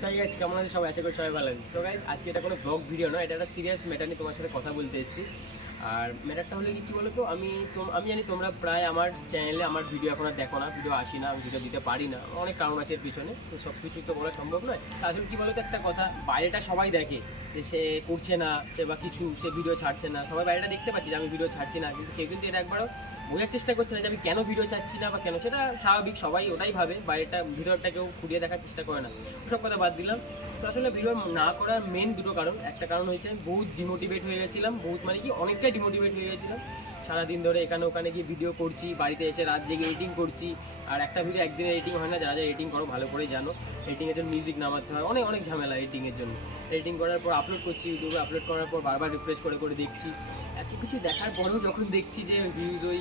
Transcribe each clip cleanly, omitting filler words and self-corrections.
So guys কেমন আছে সবাই, আশা করি সবাই ভালো আছে। সো গাইস আজকে এটা কোনো ব্লগ ভিডিও নয়, এটা একটা সিরিয়াস ম্যাটার নিয়ে তোমার সাথে কথা বলতে এসেছি। আর ম্যাটারটা হলো কি বলো তো, আমি জানি তোমরা প্রায় আমার চ্যানেলে আমার ভিডিও এখন আর দেখো না, ভিডিও আসি না, আমি ভিডিও দিতে পারি না, অনেক কারণ আছে এর পিছনে। তো সব কিছু তো বলা সম্ভব নয়। আসলে কী বলো তো, একটা কথা, বাইরেটা সবাই দেখে যে সে করছে না, সে বা কিছু সে ভিডিও ছাড়ছে না, সবাই বাইরেটা দেখতে পাচ্ছি যে আমি ভিডিও ছাড়ছি না, কিন্তু কেউ কিন্তু এটা একবারও বোঝার চেষ্টা করছে না যে আমি কেন ভিডিও ছাড়ছি না বা কেন। সেটা স্বাভাবিক, সবাই ওটাই ভাবে, বাইরেটা ভিতরটা কেউ খুঁটিয়ে দেখার চেষ্টা করে না। সব কথা বাদ দিলাম। তো আসলে ভিডিও না করার মেন দুটো কারণ। একটা কারণ হয়েছে আমি বহুত ডিমোটিভেট হয়ে গেছিলাম, বহুত মানে কি অনেকটাই ডিমোটিভেট হয়ে গেছিলাম। সারাদিন ধরে এখানে ওখানে গিয়ে ভিডিও করছি, বাড়িতে এসে রাত জেগে এডিটিং করছি। আর একটা ভিডিও একদিনে এডিটিং হয় না, যারা যারা এডিটিং করো ভালো করে জানো। এডিটিংয়ের জন্য মিউজিক নামাতে হয়, অনেক অনেক ঝামেলা এডিটিংয়ের জন্য। এডিটিং করার পর আপলোড করছি ইউটিউবে, আপলোড করার পর বারবার রিফ্রেশ করে করে দেখছি। এত কিছু দেখার পরেও যখন দেখছি যে ভিউজ ওই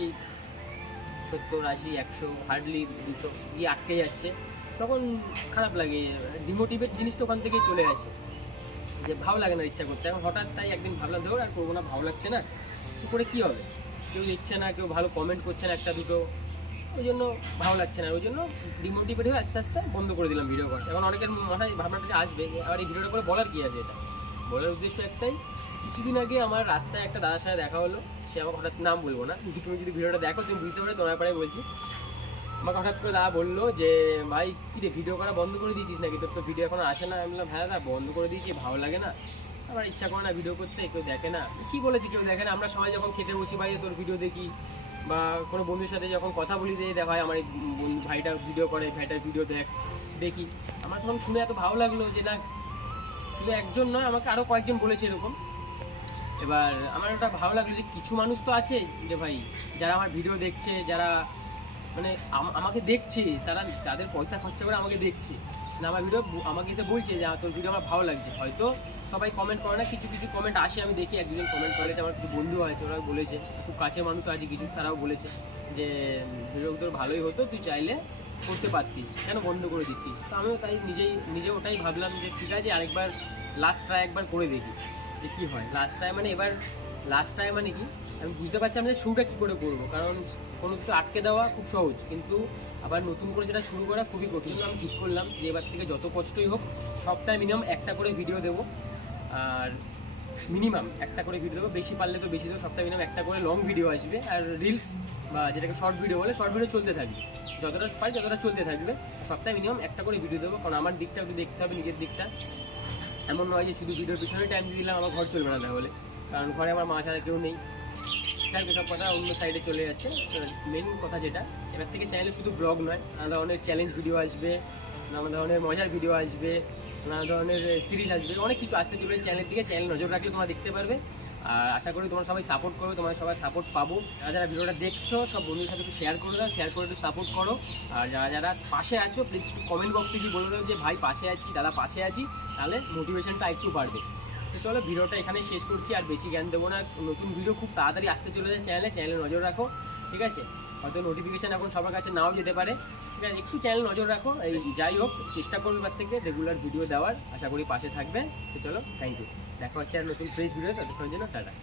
70, 80, 100, হার্ডলি 200 গিয়ে আটকে যাচ্ছে, তখন খারাপ লাগে। ডিমোটিভেট জিনিসটা ওখান থেকেই চলে আসে, যে ভালো লাগে না, ইচ্ছা করতে। এখন হঠাৎ তাই একদিন ভাবলাম ধর আর করবো না, ভালো লাগছে না, তো করে কী হবে, কেউ দেখছে না, কেউ ভালো কমেন্ট করছে না একটা দুটো, ওই জন্য ভালো লাগছে না, ওই জন্য ডিমোটিভেট হয়ে আস্তে আস্তে বন্ধ করে দিলাম ভিডিও করা। এখন অনেকের মাথায় ভাবনাটা আসবে আর এই ভিডিওটা করে বলার কী আছে। এটা বলার উদ্দেশ্য একটাই, কিছুদিন আগে আমার রাস্তায় একটা দাদার সাথে দেখা হলো। সে আমাকে হঠাৎ, নাম বলবো না, তুমি যদি ভিডিওটা দেখো তুমি বুঝতে পারো, তোমার পরে বলছি। আমাকে হঠাৎ করে দাদা বললো যে ভাই কী রে, ভিডিও করা বন্ধ করে দিয়েছিস নাকি, তোর তো ভিডিও এখন আসে না। আমি বললাম হ্যাঁ দাদা, বন্ধ করে দিয়েছি, ভালো লাগে না, আমার ইচ্ছা করে না ভিডিও করতে, কেউ দেখে না। কী বলেছি কেউ দেখে না? আমরা সবাই যখন খেতে বসি ভাই তোর ভিডিও দেখি, বা কোনো বন্ধুর সাথে যখন কথা বলি দিয়ে দেখ ভাই আমার এই ভাইটা ভিডিও করে, ভাইটার ভিডিও দেখি। আমার তখন শুনে এত ভালো লাগলো যে না, শুধু একজন নয়, আমাকে আরও কয়েকজন বলেছে এরকম। এবার আমার ওটা ভালো লাগলো যে কিছু মানুষ তো আছে যে ভাই, যারা আমার ভিডিও দেখছে, যারা মানে আমাকে দেখছে, তাদের পয়সা খরচা করে আমাকে দেখছে না, আমার ভিডিও আমাকে এসে বলছে যে তোর ভিডিও আমার ভালো লাগছে। হয়তো সবাই কমেন্ট করে না, কিছু কিছু কমেন্ট আসে, আমি দেখি এক দুজন কমেন্ট করেছে, আমার কিছু বন্ধু আছে ওরা বলেছে, খুব কাছের মানুষ আছে কিছু, তারাও বলেছে যে ভিডিও তোর ভালোই হতো, তুই চাইলে করতে পারতিস, কেন বন্ধ করে দিচ্ছিস। তো আমিও তাই নিজে ওটাই ভাবলাম যে ঠিক আছে, আরেকবার লাস্ট ট্রাই একবার করে দেখি যে কী হয়। লাস্ট ট্রাই মানে কি, আমি বুঝতে পারছি আমি শুরুটা কী করে করবো, কারণ কোনো কিছু আটকে দেওয়া খুব সহজ, কিন্তু আবার নতুন করে যেটা শুরু করা খুবই কঠিন। আমি ঠিক করলাম যে এবার থেকে যত কষ্টই হোক সপ্তাহে মিনিমাম একটা করে ভিডিও দেবো, আর মিনিমাম একটা করে ভিডিও দেবো, বেশি পারলে তো বেশি দেবো, সপ্তাহে মিনিমাম একটা করে লং ভিডিও আসবে, আর রিলস বা যেটাকে শর্ট ভিডিও বলে, শর্ট ভিডিও চলতে থাকবে, যতটা পারি যতটা চলতে থাকবে। সপ্তাহে মিনিমাম একটা করে ভিডিও দেবো, কারণ আমার দিকটা একটু দেখতে হবে, নিজের দিকটা। এমন নয় যে শুধু ভিডিওর পিছনে টাইম দিয়ে দিলাম, আমার ঘর চলবে না তাহলে, কারণ ঘরে আমার মা ছাড়া কেউ নেই। সব কথা অন্য সাইডে চলে যাচ্ছে। মেন কথা যেটা, এবার থেকে চ্যানেলে শুধু ব্লগ নয়, নানা ধরনের চ্যালেঞ্জ ভিডিও আসবে, নানা ধরনের মজার ভিডিও আসবে, নানা ধরনের সিরিজ আসবে, অনেক কিছু আসতে চলে চ্যানেলের দিকে। চ্যানেল নজর রাখলে তোমরা দেখতে পারবে। আর আশা করি তোমরা সবাই সাপোর্ট করবে, তোমরা সবাই সাপোর্ট পাবো। যারা ভিডিওটা দেখছো সব বন্ধুদের সাথে একটু শেয়ার করে দাও, শেয়ার করে একটু সাপোর্ট করো। আর যারা পাশে আছো প্লিজ কমেন্ট বক্সে কি বলে দাও যে ভাই পাশে আছি, দাদা পাশে আছি, তাহলে মোটিভেশনটা একটু বাড়বে। তো চলো ভিডিওটা এখানে শেষ করছি, আর বেশি জ্ঞান দেবো না। নতুন ভিডিও খুব তাড়াতাড়ি আসতে চলে যায় চ্যানেলে নজর রাখো, ঠিক আছে? হয়তো নোটিফিকেশান এখন সবার কাছে নাও যেতে পারে, ঠিক আছে? একটু চ্যানেল নজর রাখো। এই যাই হোক, চেষ্টা করবে এবার থেকে রেগুলার ভিডিও দেওয়ার, আশা করি পাশে থাকবে। তো চলো, থ্যাংক ইউ, দেখা হচ্ছে আর নতুন ফ্রেশ ভিডিও, ততক্ষণের জন্য টাটা।